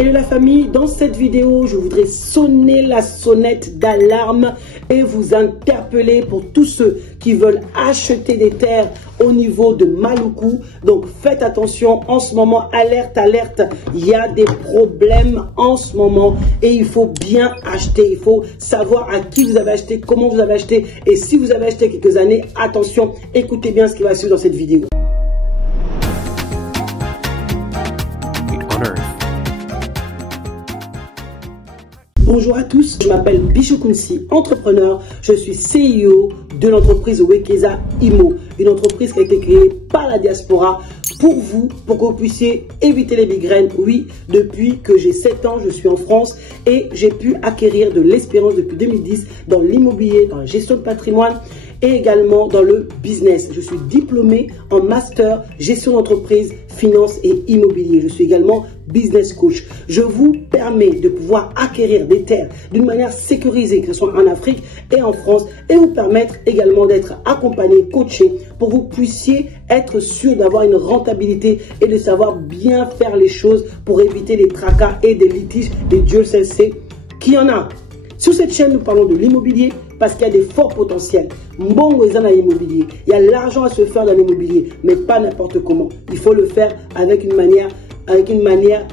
Et de la famille, dans cette vidéo, je voudrais sonner la sonnette d'alarme et vous interpeller pour tous ceux qui veulent acheter des terres au niveau de Maluku. Donc faites attention, en ce moment, alerte, alerte, il y a des problèmes en ce moment et il faut bien acheter. Il faut savoir à qui vous avez acheté, comment vous avez acheté et si vous avez acheté quelques années, attention, écoutez bien ce qui va suivre dans cette vidéo. Bonjour à tous, je m'appelle Bichou Kounsi, entrepreneur. Je suis CEO de l'entreprise Wekeza Imo, une entreprise qui a été créée par la diaspora pour vous, pour que vous puissiez éviter les migraines. Oui, depuis que j'ai 7 ans, je suis en France et j'ai pu acquérir de l'expérience depuis 2010 dans l'immobilier, dans la gestion de patrimoine et également dans le business. Je suis diplômé en master gestion d'entreprise, finance et immobilier. Je suis également business coach. Je vous permets de pouvoir acquérir des terres d'une manière sécurisée, que ce soit en Afrique et en France, et vous permettre également d'être accompagné, coaché, pour que vous puissiez être sûr d'avoir une rentabilité et de savoir bien faire les choses pour éviter les tracas et des litiges. Et Dieu seul sait qu'il y en a. Sur cette chaîne, nous parlons de l'immobilier parce qu'il y a des forts potentiels. Mbongo est dans l'immobilier. Il y a l'argent à se faire dans l'immobilier, mais pas n'importe comment. Il faut le faire avec une manière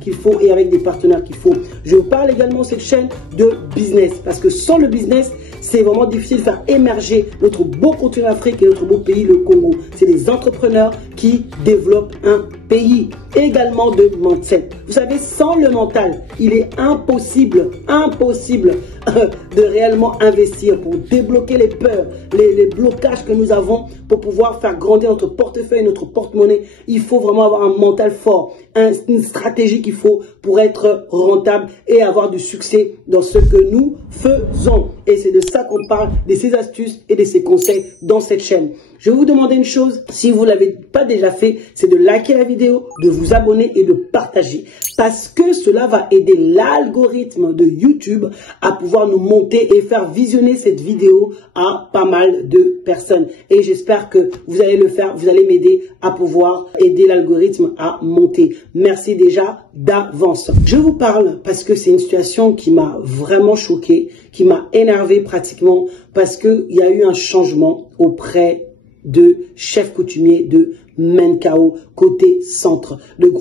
qu'il faut et avec des partenaires qu'il faut. Je vous parle également sur cette chaîne de business parce que sans le business, c'est vraiment difficile de faire émerger notre beau continent d'Afrique et notre beau pays, le Congo. C'est les entrepreneurs qui développent un pays. Également de mindset. Vous savez, sans le mental, il est impossible de réellement investir pour débloquer les peurs, les blocages que nous avons pour pouvoir faire grandir notre portefeuille, notre porte-monnaie. Il faut vraiment avoir un mental fort, une stratégie qu'il faut pour être rentable et avoir du succès dans ce que nous faisons. Et c'est de ça qu'on parle, de ces astuces et de ces conseils dans cette chaîne. Je vais vous demander une chose, si vous ne l'avez pas déjà fait, c'est de liker la vidéo, de vous abonner et de partager. Parce que cela va aider l'algorithme de YouTube à pouvoir nous monter et faire visionner cette vidéo à pas mal de personnes. Et j'espère que vous allez le faire, vous allez m'aider à pouvoir aider l'algorithme à monter. Merci déjà d'avance. Je vous parle parce que c'est une situation qui m'a vraiment choqué, qui m'a énervé pratiquement parce qu'il y a eu un changement auprès de chef coutumier de Menkao côté centre. Il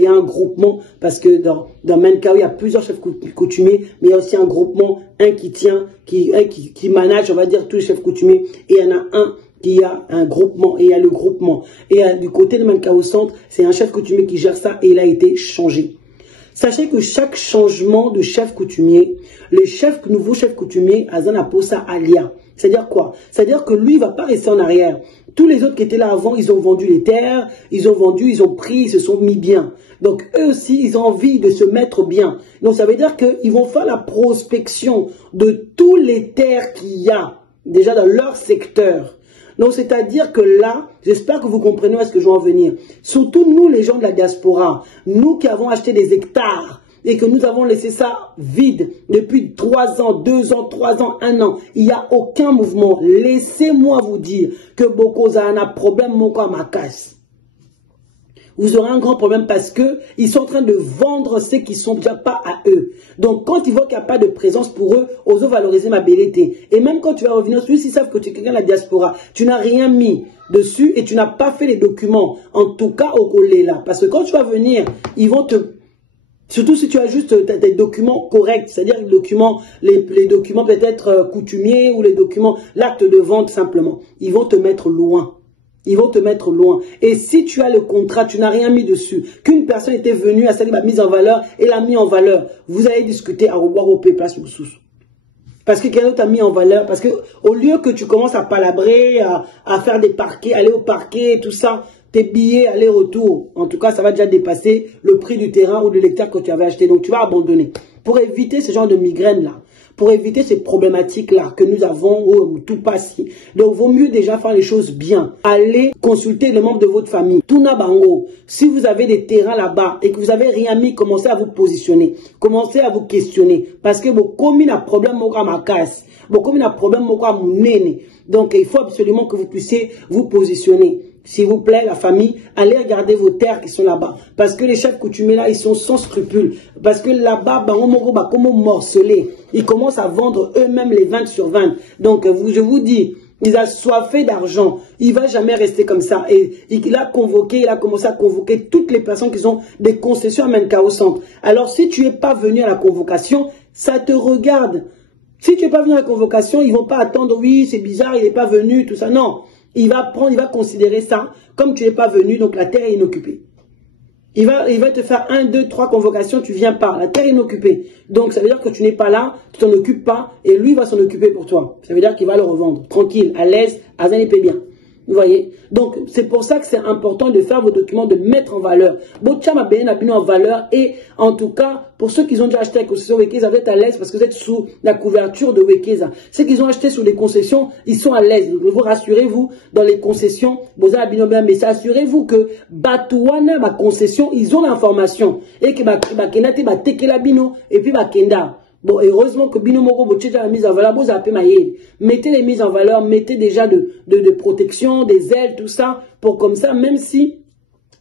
y a un groupement parce que dans Menkao il y a plusieurs chefs coutumiers, mais il y a aussi un groupement, qui manage, on va dire, tous les chefs coutumiers, et il y en a un qui a un groupement, et il y a le groupement. Et du côté de Menkao centre, c'est un chef coutumier qui gère ça et il a été changé. Sachez que chaque changement de chef coutumier, le nouveau chef coutumier, Azan appelle ça alia. C'est-à-dire quoi? C'est-à-dire que lui, il ne va pas rester en arrière. Tous les autres qui étaient là avant, ils ont vendu les terres, ils ont vendu, ils ont pris, ils se sont mis bien. Donc eux aussi, ils ont envie de se mettre bien. Donc ça veut dire qu'ils vont faire la prospection de tous les terres qu'il y a déjà dans leur secteur. Donc, c'est-à-dire que là, j'espère que vous comprenez où est-ce que je veux en venir. Surtout nous, les gens de la diaspora, nous qui avons acheté des hectares et que nous avons laissé ça vide depuis 3 ans, 2 ans, 3 ans, 1 an. Il n'y a aucun mouvement. Laissez-moi vous dire que Bokoza a un problème, Moko Makas. Vous aurez un grand problème parce que ils sont en train de vendre ce qui ne sont déjà pas à eux. Donc, quand ils voient qu'il n'y a pas de présence pour eux, osons valoriser ma belleté. Et même quand tu vas revenir sur eux, s'ils savent que tu es quelqu'un de la diaspora, tu n'as rien mis dessus et tu n'as pas fait les documents. En tout cas, au collé là. Parce que quand tu vas venir, ils vont te... Surtout si tu as juste des documents corrects, c'est-à-dire les documents peut-être coutumiers ou les documents, l'acte de vente simplement. Ils vont te mettre loin. Ils vont te mettre loin. Et si tu as le contrat, tu n'as rien mis dessus, qu'une personne était venue à saluer ma mise en valeur et l'a mis en valeur, vous allez discuter à revoir au place sous. Parce que quelqu'un d'autre a mis en valeur, parce que au lieu que tu commences à palabrer, à faire des parquets, aller au parquet, tout ça, tes billets aller-retour, en tout cas, ça va déjà dépasser le prix du terrain ou de l'hectare que tu avais acheté. Donc, tu vas abandonner. Pour éviter ce genre de migraine-là, pour éviter ces problématiques-là que nous avons, où tout passe. Donc, vaut mieux déjà faire les choses bien. Allez consulter les membres de votre famille. Tuna Bango, si vous avez des terrains là-bas et que vous n'avez rien mis, commencez à vous positionner. Commencez à vous questionner. Parce que vos communes ont problème, ma casse. Vos communes ont problème, mon nene. Donc, il faut absolument que vous puissiez vous positionner. s'il vous plaît, la famille, allez regarder vos terres qui sont là-bas. Parce que les chefs coutumiers là, ils sont sans scrupules. Parce que là-bas, comment morceler. Ils commencent à vendre eux-mêmes les 20 sur 20. Donc, je vous dis, ils ont soifé d'argent. Il va jamais rester comme ça. Et il a commencé à convoquer toutes les personnes qui ont des concessions à Menkao Centre. Alors, si tu n'es pas venu à la convocation, ça te regarde. Si tu n'es pas venu à la convocation, ils ne vont pas attendre, oui, c'est bizarre, il n'est pas venu, tout ça. Non. Il va considérer ça comme tu n'es pas venu, donc la terre est inoccupée. Il va te faire 1, 2, 3 convocations, tu viens pas. La terre est inoccupée. Donc ça veut dire que tu n'es pas là, tu t'en occupes pas, et lui va s'en occuper pour toi. Ça veut dire qu'il va le revendre. Tranquille, à l'aise, à zen et bien. Vous voyez? Donc, c'est pour ça que c'est important de faire vos documents, de mettre en valeur. Bochama bien en valeur, et en tout cas, pour ceux qui ont déjà acheté la concession Wekeza, vous êtes à l'aise parce que vous êtes sous la couverture de Wekeza. Ceux qui ont acheté sous les concessions, ils sont à l'aise. Donc, vous rassurez-vous, dans les concessions, vous avez bien, mais assurez-vous que Batouana, ma concession, ils ont l'information. Et que Bakenate, Tekela Bino, et puis Bakenda. Bon, heureusement que Bino Moko Boche la mise en valeur, vous avez maillé. Mettez les mises en valeur, mettez déjà de protection, des ailes, tout ça, pour comme ça, même si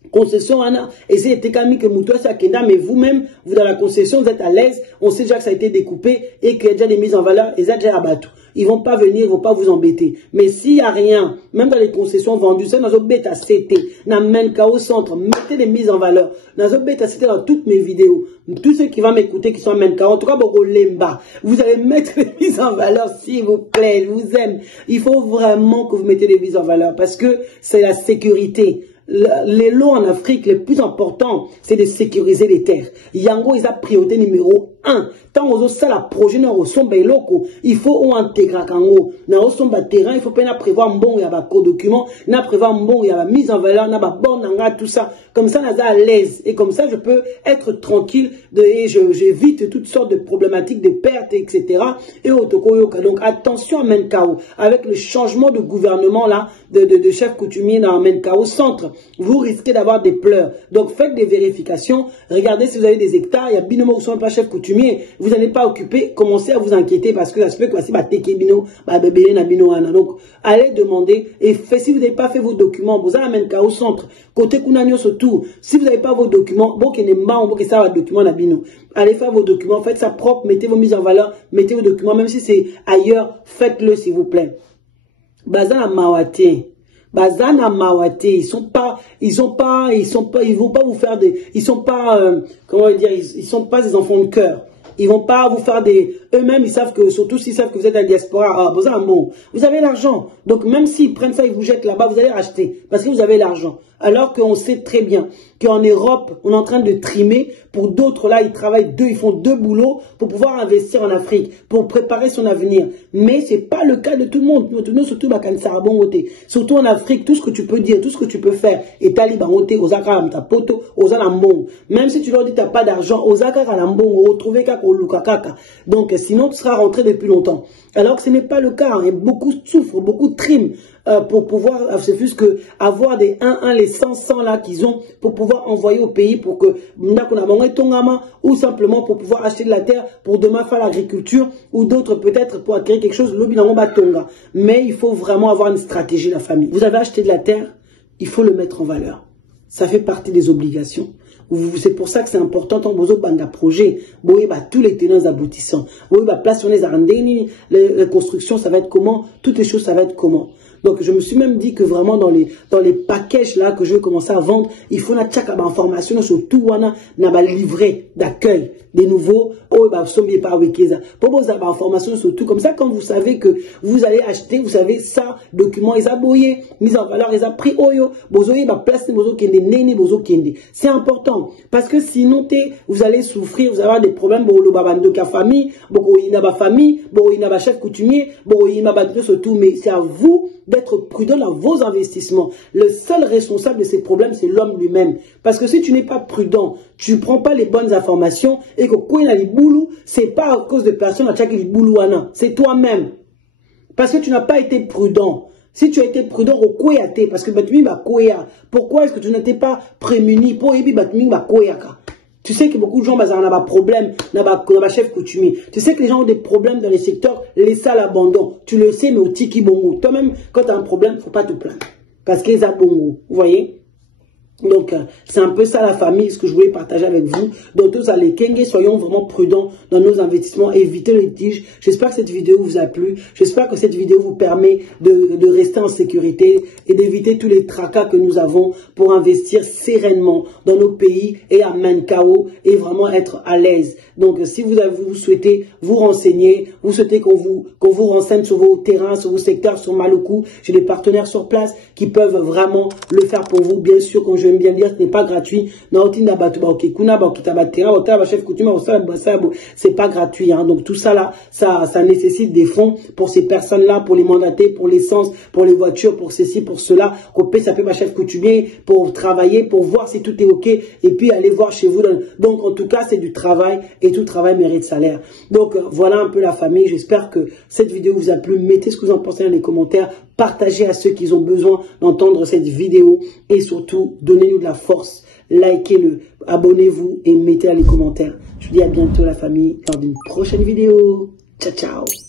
concession, essayez de que Moutoua Sakenda, mais vous-même, vous dans la concession, vous êtes à l'aise, on sait déjà que ça a été découpé et qu'il y a déjà des mises en valeur, et ça déjà abattu. Ils vont pas venir, ils vont pas vous embêter. Mais s'il n'y a rien, même dans les concessions vendues, c'est dans bêta CT, dans Menkao Centre, mettez les mises en valeur. Dans bêta CT dans toutes mes vidéos. Tous ceux qui vont m'écouter, qui sont à Menkao, en tout cas, vous allez mettre les mises en valeur, s'il vous plaît, je vous aime. Il faut vraiment que vous mettez les mises en valeur parce que c'est la sécurité. Les lots en Afrique, les plus importants, c'est de sécuriser les terres. Yango, ils ont priorité numéro 1. Tant on a la projet, il faut intégrer Kango. Dans le terrain, il faut pas prévoir un bon, il y a un document, il prévoir un bon, il y a mise en valeur, il y a bon, tout ça. Comme ça, on est à l'aise. Et comme ça, je peux être tranquille et j'évite toutes sortes de problématiques, de pertes, etc. Et Otokoyoka. Donc, attention à Menkao. Avec le changement de gouvernement, là, de chef coutumier dans Menkao Centre, vous risquez d'avoir des pleurs. Donc, faites des vérifications. Regardez si vous avez des hectares. Il y a Binomo qui sont pas chef coutumier. Vous n'allez pas occuper. Commencez à vous inquiéter parce que ça se peut que voici, Bino, donc, allez demander. Et si vous n'avez pas fait vos documents, vous avez Menkao Centre. Côté Kunanyo surtout. Si vous n'avez pas vos documents, allez faire vos documents. Faites ça propre. Mettez vos mises en valeur. Mettez vos documents. Même si c'est ailleurs, faites-le s'il vous plaît. Bazana Mawate. Bazana Mawate, ils vont pas vous faire des, ils sont pas, comment dire, ils sont pas des enfants de cœur. Ils vont pas vous faire des, eux-mêmes, ils savent que, surtout s'ils savent que vous êtes à la diaspora, vous avez l'argent. Donc, même s'ils prennent ça, ils vous jettent là-bas, vous allez racheter. Parce que vous avez l'argent. Alors qu'on sait très bien qu'en Europe, on est en train de trimer. Pour d'autres, là, ils font deux boulots pour pouvoir investir en Afrique, pour préparer son avenir. Mais c'est pas le cas de tout le monde. Surtout en Afrique, tout ce que tu peux dire, tout ce que tu peux faire, et même si tu leur dis t'as pas d'argent, donc sinon tu seras rentré depuis longtemps. Alors que ce n'est pas le cas, hein. Beaucoup souffrent, beaucoup triment pour pouvoir, c'est plus que avoir des 1-1, les 100 là qu'ils ont pour pouvoir envoyer au pays pour que ou simplement pour pouvoir acheter de la terre pour demain faire l'agriculture ou d'autres peut-être pour acquérir quelque chose. Mais il faut vraiment avoir une stratégie, la famille. Vous avez acheté de la terre, il faut le mettre en valeur. Ça fait partie des obligations. C'est pour ça que c'est important tant que banda projet, tous les tenants aboutissants. Place sur les constructions, ça va être comment, toutes les choses, ça va être comment. Donc, je me suis même dit que vraiment dans les packages là que je vais commencer à vendre, il faut na tchaka information sur tout wana na livret d'accueil des nouveaux par Wekeza. Pour vous avoir information sur tout comme ça quand vous savez que vous allez acheter, vous savez ça, documents ils aboyés, mise en valeur ils a pris oyo, bozoye ba place bozo kende nene bozo kende. C'est important parce que sinon vous allez souffrir, vous allez avoir des problèmes pour le babando ka famille, boko ina ba famille, boko ina ba chef coutumier, boko ina ba surtout mais c'est à vous d'être prudent dans vos investissements. Le seul responsable de ces problèmes, c'est l'homme lui-même. Parce que si tu n'es pas prudent, tu ne prends pas les bonnes informations et que quand il y a les boulous, c'est pas à cause de personnes à chaque boulou, c'est toi-même. Parce que tu n'as pas été prudent. Si tu as été prudent au koyate, parce que pourquoi est-ce que tu n'étais pas prémuni pour tu sais que beaucoup de gens ont des problèmes dans la chef coutumier. Tu sais que les gens ont des problèmes dans les secteurs, laissez à l'abandon. Tu le sais, mais au tiki bongo. Toi-même, quand tu as un problème, il ne faut pas te plaindre. parce qu'ils ont bon, vous voyez. Donc, c'est un peu ça la famille, ce que je voulais partager avec vous. Donc, tous allez, Kenge, soyons vraiment prudents dans nos investissements, évitez les litiges. J'espère que cette vidéo vous a plu. J'espère que cette vidéo vous permet de rester en sécurité et d'éviter tous les tracas que nous avons pour investir sereinement dans nos pays et à Mancao et vraiment être à l'aise. Donc, si vous souhaitez vous renseigner, vous souhaitez qu'on vous renseigne sur vos terrains, sur vos secteurs, sur Maluku, j'ai des partenaires sur place qui peuvent vraiment le faire pour vous. Bien sûr, comme je j'aime bien dire, ce n'est pas gratuit. C'est pas gratuit. Hein. Donc tout ça là, ça nécessite des fonds pour ces personnes-là, pour les mandater, pour l'essence, pour les voitures, pour ceci, pour cela. Ça peut ma chef coutumier pour travailler, pour voir si tout est ok et puis aller voir chez vous. Donc en tout cas, c'est du travail et tout travail mérite salaire. Donc voilà un peu la famille. J'espère que cette vidéo vous a plu. Mettez ce que vous en pensez dans les commentaires. Partagez à ceux qui ont besoin d'entendre cette vidéo et surtout, donnez-nous de la force, likez-le, abonnez-vous et mettez dans les commentaires. Je vous dis à bientôt la famille, lors d'une prochaine vidéo. Ciao, ciao.